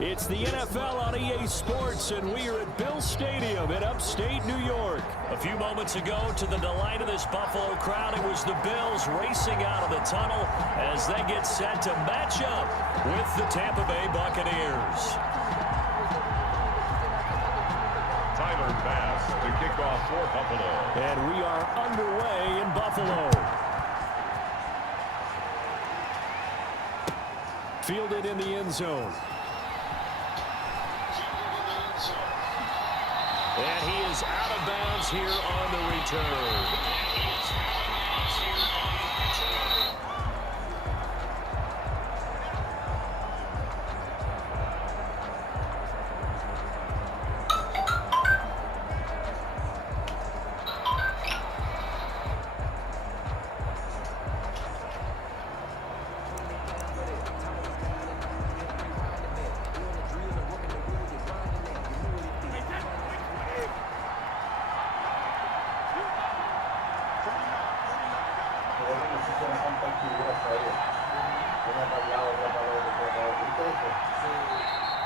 It's the NFL on EA Sports, and we are at Bill's Stadium in upstate New York. A few moments ago, to the delight of this Buffalo crowd, it was the Bills racing out of the tunnel as they get set to match up with the Tampa Bay Buccaneers. Tyler Bass, the kickoff for Buffalo. And we are underway in Buffalo. Fielded in the end zone. And he is out of bounds here on the return.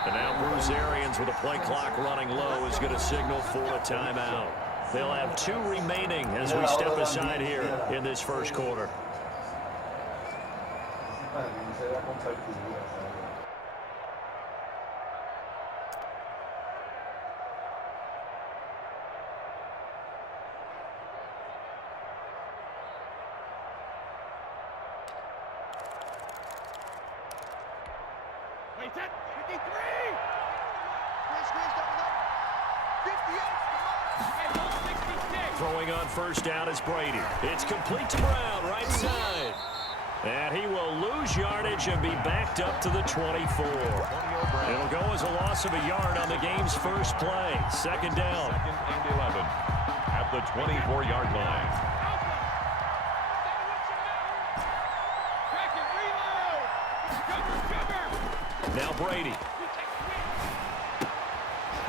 And now Bruce Arians with a play clock running low is going to signal for a timeout. They'll have 2 remaining as we step aside here in this first quarter. Throwing on first down is Brady. It's complete to Brown, right side. And he will lose yardage and be backed up to the 24. It'll go as a loss of a yard on the game's first play. Second down. Second and 11 at the 24-yard line. Now Brady.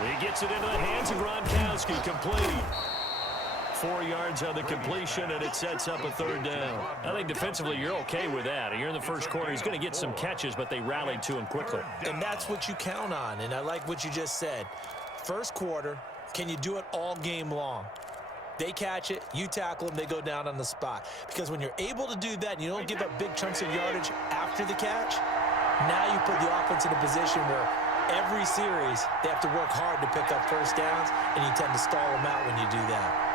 He gets it into the hands of Gronkowski, complete. 4 yards on the completion, and it sets up a third down. I think defensively you're okay with that. You're in the first quarter. He's going to get some catches, but they rallied to him quickly. And that's what you count on, and I like what you just said. First quarter, can you do it all game long? They catch it, you tackle them, they go down on the spot. Because when you're able to do that and you don't give up big chunks of yardage after the catch, now you put the offense in a position where every series they have to work hard to pick up first downs, and you tend to stall them out when you do that.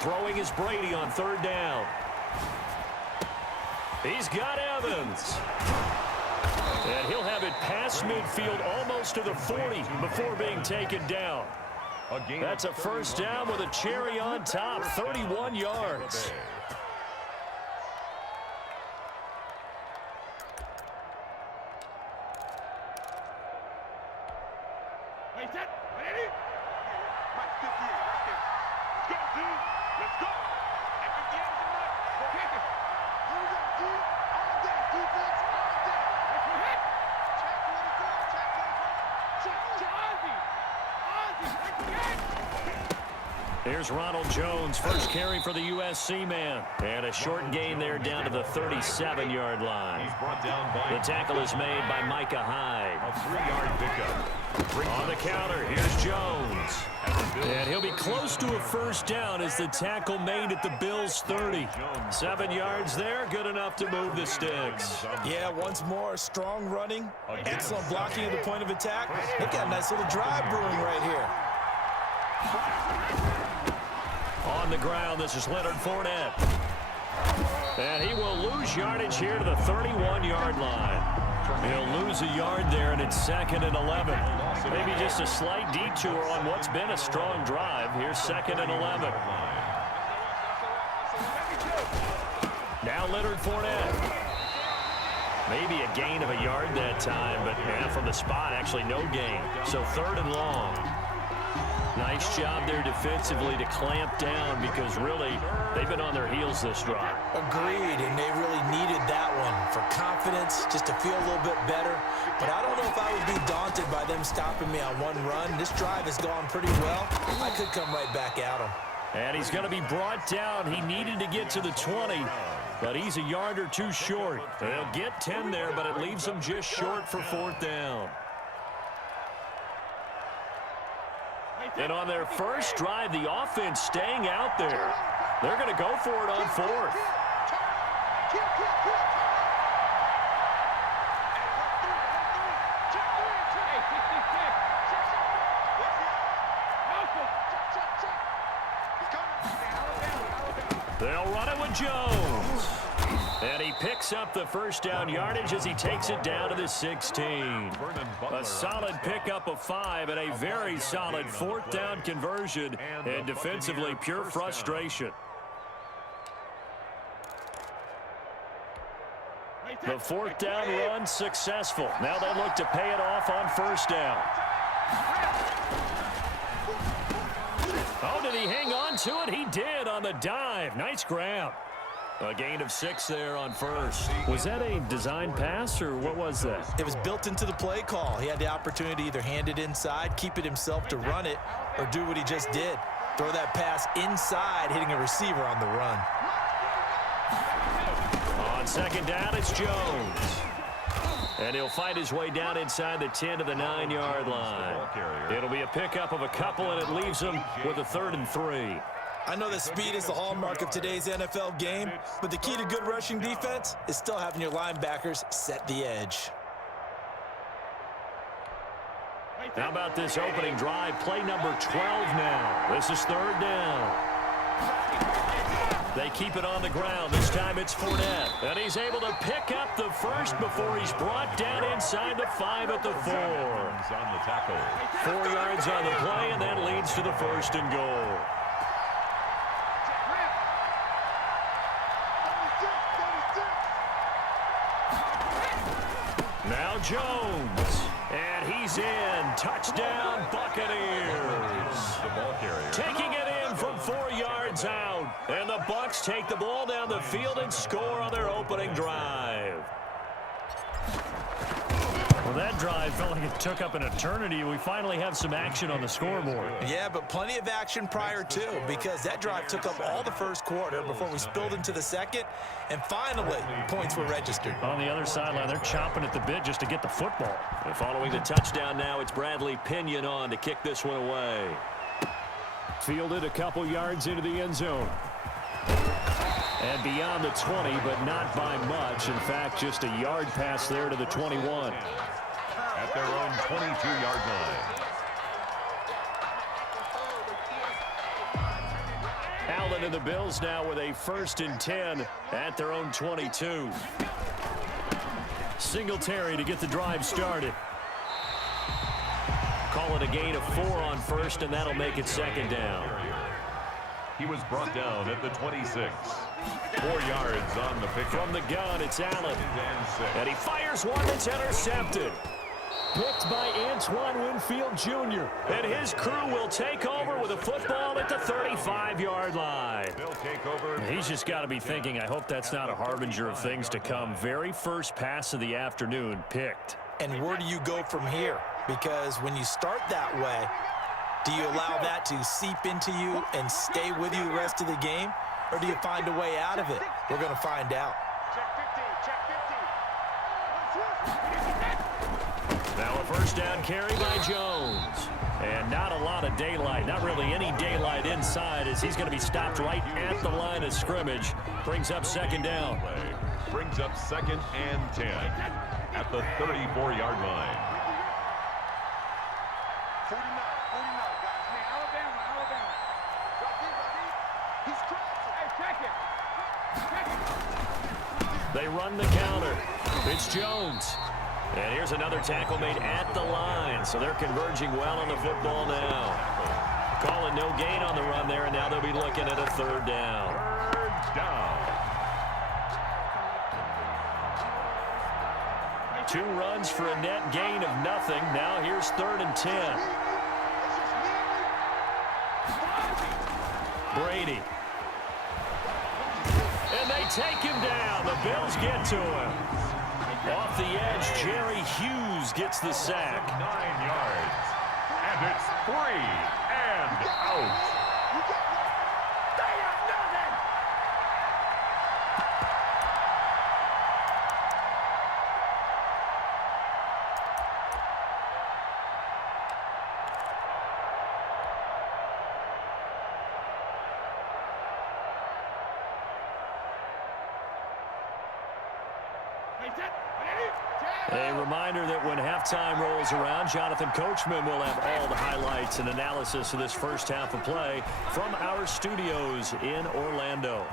Throwing is Brady on third down. He's got Evans. And he'll have it past midfield almost to the 40 before being taken down. That's a first down with a cherry on top, 31 yards. Here's Ronald Jones, first carry for the USC man. And a short gain there down to the 37-yard line. The tackle is made by Micah Hyde. A 3-yard pickup. On the counter, here's Jones. And he'll be close to a first down as the tackle made at the Bills' 30. 7 yards there, good enough to move the sticks. Yeah, once more, strong running, excellent blocking at the point of attack. Look at a nice little drive brewing right here. On the ground, this is Leonard Fournette. And he will lose yardage here to the 31-yard line. He'll lose a yard there, and it's second and 11. Maybe just a slight detour on what's been a strong drive. Here's second and 11. Now Leonard Fournette. Maybe a gain of a yard that time, but from the spot, actually no gain. So third and long. Nice job there defensively to clamp down because really they've been on their heels this drive. Agreed, and they really needed that one for confidence, just to feel a little bit better. But I don't know if I would be daunted by them stopping me on one run. This drive has gone pretty well. I could come right back at them. And he's going to be brought down. He needed to get to the 20. But he's a yard or two short. They'll get 10 there, but it leaves them just short for 4th down. And on their first drive, the offense staying out there. They're going to go for it on 4th. They'll run it with Jones. And he picks up the first down yardage as he takes it down to the 16. A solid pickup of 5 and a very solid 4th down conversion. And defensively, pure frustration. The 4th down run successful. Now they look to pay it off on 1st down. Oh, did he hang on to it? He did on the dive. Nice grab. A gain of 6 there on 1st. Was that a design pass, or what was that? It was built into the play call. He had the opportunity to either hand it inside, keep it himself to run it, or do what he just did. Throw that pass inside, hitting a receiver on the run. On 2nd down, it's Jones. And he'll fight his way down inside the 10 to the 9-yard line. It'll be a pickup of a couple, and it leaves him with a 3rd and 3. I know that speed is the hallmark of today's NFL game, but the key to good rushing defense is still having your linebackers set the edge. How about this opening drive? Play number 12 now. This is 3rd down. They keep it on the ground. This time it's Fournette. And he's able to pick up the first before he's brought down inside the 5 at the 4. 4 yards on the play, and that leads to the 1st and goal. Now Jones. And he's in. Touchdown, Buccaneers. Taking it in from 4 yards out. And the Bucs take the ball down the field and score on their opening drive. Well, that drive felt like it took up an eternity. We finally have some action on the scoreboard. Yeah, but plenty of action prior to, because that drive took up all the 1st quarter before we spilled into the 2nd, and finally, points were registered. On the other sideline, they're chomping at the bit just to get the football. And following the touchdown now, it's Bradley Pinion on to kick this one away. Fielded a couple yards into the end zone. And beyond the 20, but not by much. In fact, just a yard pass there to the 21. At their own 22-yard line. Allen and the Bills now with a 1st and 10 at their own 22. Singletary to get the drive started. Call it a gain of 4 on 1st, and that'll make it 2nd down. He was brought down at the 26. 4 yards on the pick. From the gun, it's Allen. And he fires one that's intercepted. Picked by Antoine Winfield Jr. And his crew will take over with a football at the 35-yard line. They'll take over. He's just got to be thinking, I hope that's not a harbinger of things to come. Very first pass of the afternoon picked. And where do you go from here? Because when you start that way, do you allow that to seep into you and stay with you the rest of the game? Or do you find a way out of it? We're going to find out. Now a 1st down carry by Jones. And not a lot of daylight, not really any daylight inside, as he's going to be stopped right at the line of scrimmage. Brings up 2nd down. Brings up 2nd and 10 at the 34-yard line. 49, guys. Man, Alabama. He's crossing. Hey, check it. They run the counter. It's Jones. And here's another tackle made at the line. So they're converging well on the football now. Calling no gain on the run there, and now they'll be looking at a 3rd down. 3rd down. 2 runs for a net gain of nothing. Now here's 3rd and 10. Brady. And they take him down. The Bills get to him. Off the edge, Jerry Hughes gets the sack. 9 yards. And it's 3 and out. A reminder that when halftime rolls around, Jonathan Coachman will have all the highlights and analysis of this first half of play from our studios in Orlando.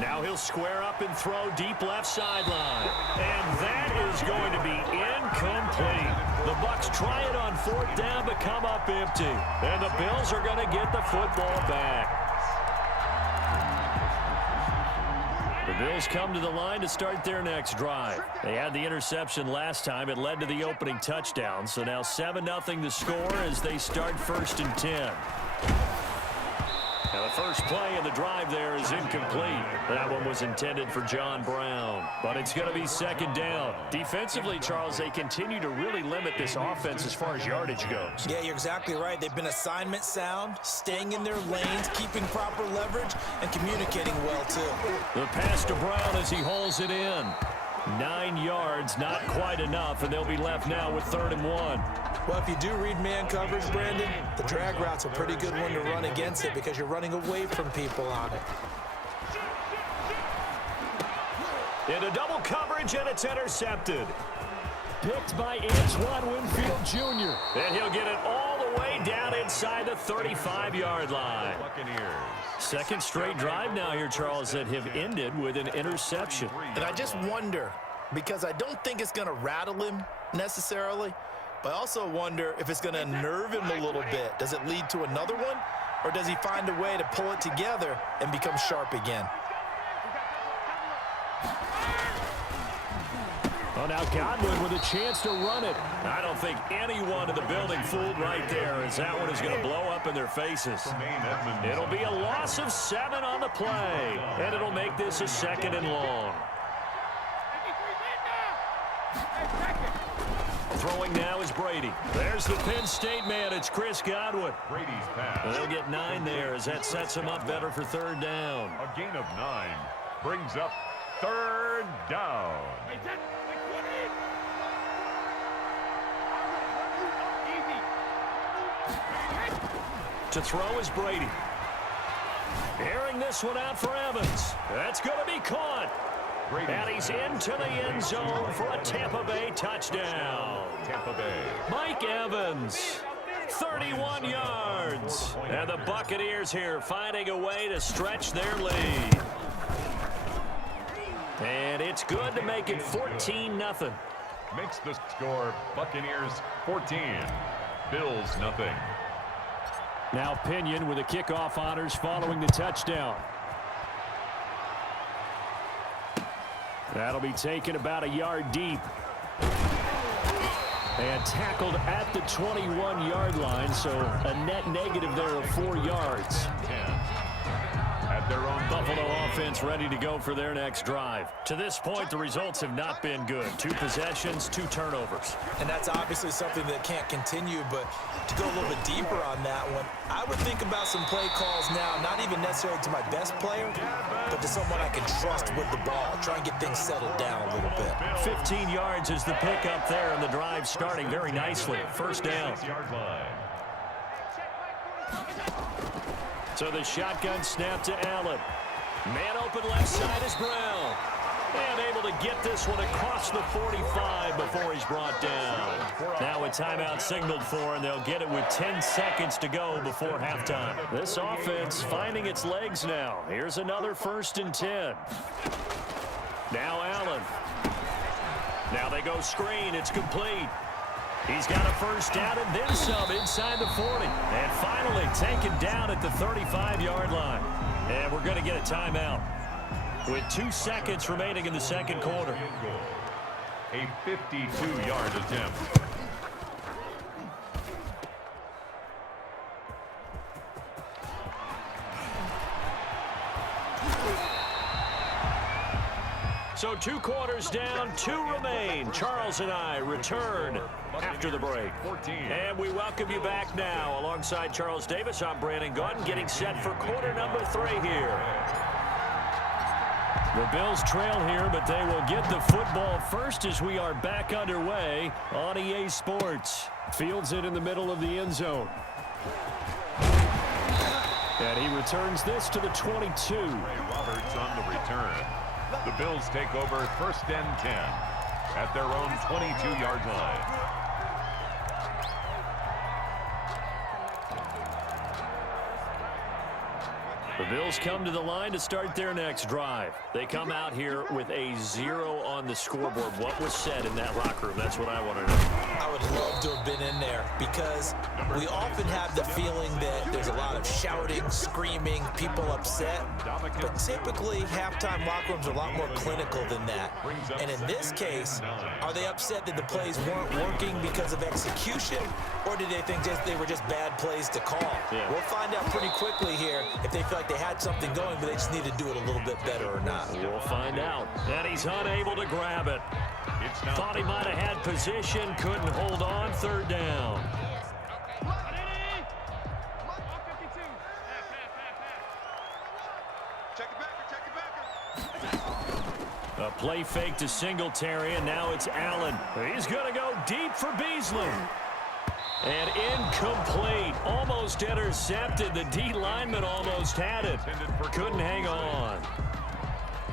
Now he'll square up and throw deep left sideline. And that is going to be incomplete. The Bucs try it on 4th down but come up empty. And the Bills are going to get the football back. The Bills come to the line to start their next drive. They had the interception last time. It led to the opening touchdown. So now 7-0 the score as they start 1st and 10. Now the first play of the drive there is incomplete. That one was intended for John Brown. But it's going to be 2nd down. Defensively, Charles, they continue to really limit this offense as far as yardage goes. Yeah, you're exactly right. They've been assignment sound, staying in their lanes, keeping proper leverage, and communicating well, too. The pass to Brown as he hauls it in. 9 yards, not quite enough, and they'll be left now with 3rd and 1. Well, if you do read man coverage, Brandon, the drag route's a pretty good one to run against it because you're running away from people on it. Into double coverage, and it's intercepted. Picked by Antoine Winfield Jr. And he'll get it all the way down inside the 35-yard line. Buccaneers. Second straight drive now here, Charles, that have ended with an interception. And I just wonder, because I don't think it's going to rattle him necessarily, but I also wonder if it's going to unnerve him a little bit. Does it lead to another one, or does he find a way to pull it together and become sharp again? Oh, now Godwin with a chance to run it. I don't think anyone in the building fooled right there, as that one is going to blow up in their faces. It'll be a loss of 7 on the play, and it'll make this a 2nd and long. Throwing now is Brady. There's the Penn State man. It's Chris Godwin. Brady's pass. And they'll get 9 there as that sets him up better for 3rd down. A gain of 9 brings up 3rd down. To throw is Brady. Airing this one out for Evans. That's going to be caught. And he's into the end zone for a Tampa Bay touchdown. Tampa Bay. Mike Evans, 31 yards. And the Buccaneers here finding a way to stretch their lead. And it's good to make it 14-0. Makes the score Buccaneers 14. Bills nothing. Now Pinion with the kickoff honors following the touchdown. That'll be taken about a yard deep. And tackled at the 21-yard line, so a net negative there of 4 yards. 10. At their own Buffalo offense ready to go for their next drive. To this point, the results have not been good. 2 possessions, 2 turnovers. And that's obviously something that can't continue, but to go a little bit deeper on that one, I would think about some play calls now, not even necessarily to my best player, but to someone I can trust with the ball. Try and get things settled down a little bit. 15 yards is the pickup there, and the drive starting very nicely. 1st down. So the shotgun snap to Allen. Man open left side is Brown. And able to get this one across the 45 before he's brought down. Now a timeout signaled for, and they'll get it with 10 seconds to go before halftime. This offense finding its legs now. Here's another 1st and 10. Now Allen. Now they go screen. It's complete. He's got a 1st down and then some inside the 40. And finally taken down at the 35-yard line. And we're going to get a timeout with 2 seconds remaining in the 2nd quarter. A 52-yard attempt. So 2 quarters down, 2 remain. Charles and I return after the break. And we welcome you back now. Alongside Charles Davis, I'm Brandon Gunn, getting set for quarter number 3 here. The Bills trail here, but they will get the football first as we are back underway on EA Sports. Fields it in the middle of the end zone. And he returns this to the 22. Ray Roberts on the return. The Bills take over 1st and 10 at their own 22-yard line. The Bills come to the line to start their next drive. They come out here with a 0 on the scoreboard. What was said in that locker room? That's what I want to know. I would love to have been in there because we often have the feeling that there's a lot of shouting, screaming, people upset. But typically, halftime locker rooms are a lot more clinical than that. And in this case, are they upset that the plays weren't working because of execution? Or did they think they were just bad plays to call? Yeah. We'll find out pretty quickly here if they feel like they had something going, but they just need to do it a little bit better or not. We'll find out. And he's unable to grab it. Thought he might have had position, couldn't hold on, 3rd down. A play fake to Singletary, and now it's Allen. He's going to go deep for Beasley. And incomplete. Almost intercepted. The D lineman almost had it. Couldn't hang on.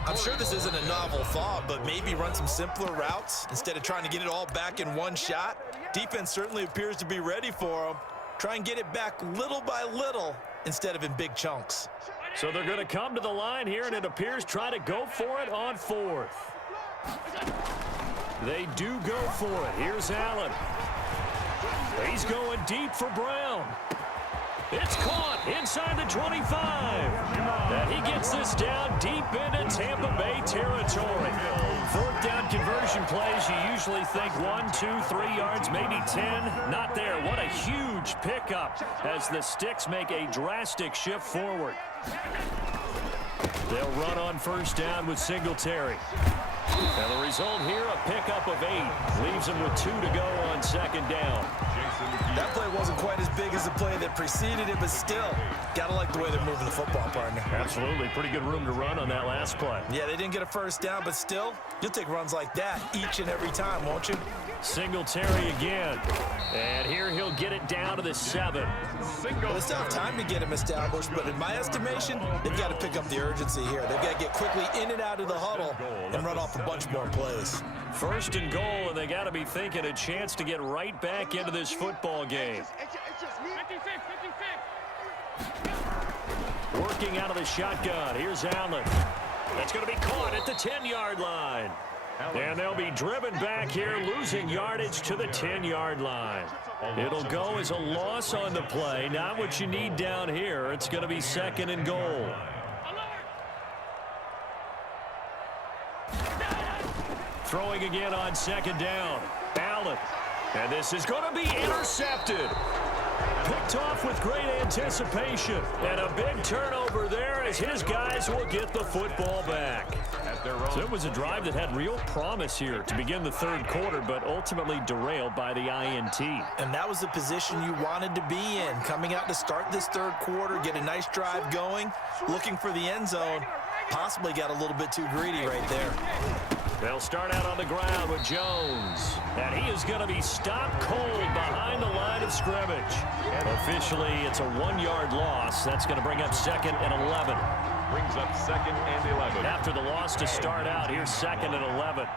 I'm sure this isn't a novel thought, but maybe run some simpler routes instead of trying to get it all back in one shot. Defense certainly appears to be ready for them. Try and get it back little by little instead of in big chunks. So they're going to come to the line here, and it appears try to go for it on 4th. They do go for it. Here's Allen. He's going deep for Brown. It's caught inside the 25. And he gets this down deep into Tampa Bay territory. 4th down conversion plays, you usually think 1, 2, 3 yards, maybe 10. Not there. What a huge pickup as the Sticks make a drastic shift forward. They'll run on 1st down with Singletary. And the result here, a pickup of 8. Leaves them with 2 to go on 2nd down. That play wasn't quite as big as the play that preceded it, but still, gotta like the way they're moving the football, partner. Absolutely. Pretty good room to run on that last play. Yeah, they didn't get a 1st down, but still, you'll take runs like that each and every time, won't you? Singletary again. And here he'll get it down to the 7. Well, they still have time to get him established, but in my estimation, they've got to pick up the urgency here. They've got to get quickly in and out of the huddle and run off a bunch more plays. 1st and goal, and they got to be thinking a chance to get right back into this football game. Working out of the shotgun. Here's Allen. That's going to be caught at the 10-yard line. And they'll be driven back here, losing yardage to the 10-yard line. It'll go as a loss on the play. Not what you need down here. It's going to be 2nd and goal. Throwing again on 2nd down. Allen. And this is going to be intercepted. Picked off with great anticipation. And a big turnover there as his guys will get the football back. So it was a drive that had real promise here to begin the 3rd quarter, but ultimately derailed by the INT. And that was the position you wanted to be in. Coming out to start this 3rd quarter, get a nice drive going, looking for the end zone. Possibly got a little bit too greedy right there. They'll start out on the ground with Jones. And he is going to be stopped cold behind the line of scrimmage. Officially, it's a 1-yard loss. That's going to bring up 2nd and 11. Brings up 2nd and 11. After the loss to start out, here's 2nd and 11.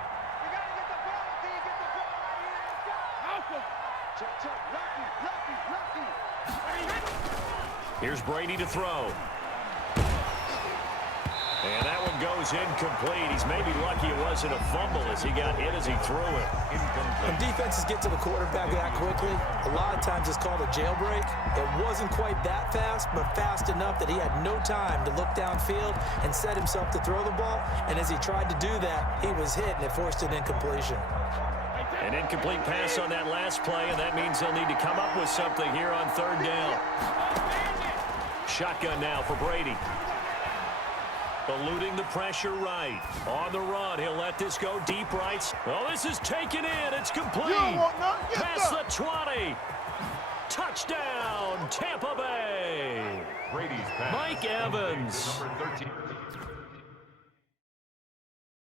Here's Brady to throw. And that one goes incomplete. He's maybe lucky it wasn't a fumble as he got hit as he threw it. When defenses get to the quarterback that quickly, a lot of times it's called a jailbreak. It wasn't quite that fast, but fast enough that he had no time to look downfield and set himself to throw the ball. And as he tried to do that, he was hit, and it forced an incompletion. An incomplete pass on that last play, and that means they'll need to come up with something here on 3rd down. Shotgun now for Brady. Eluding the pressure right. On the run, he'll let this go deep right. Oh, this is taken in. It's complete. Past the 20. Touchdown, Tampa Bay. Brady's pass. Mike Evans. Number 13.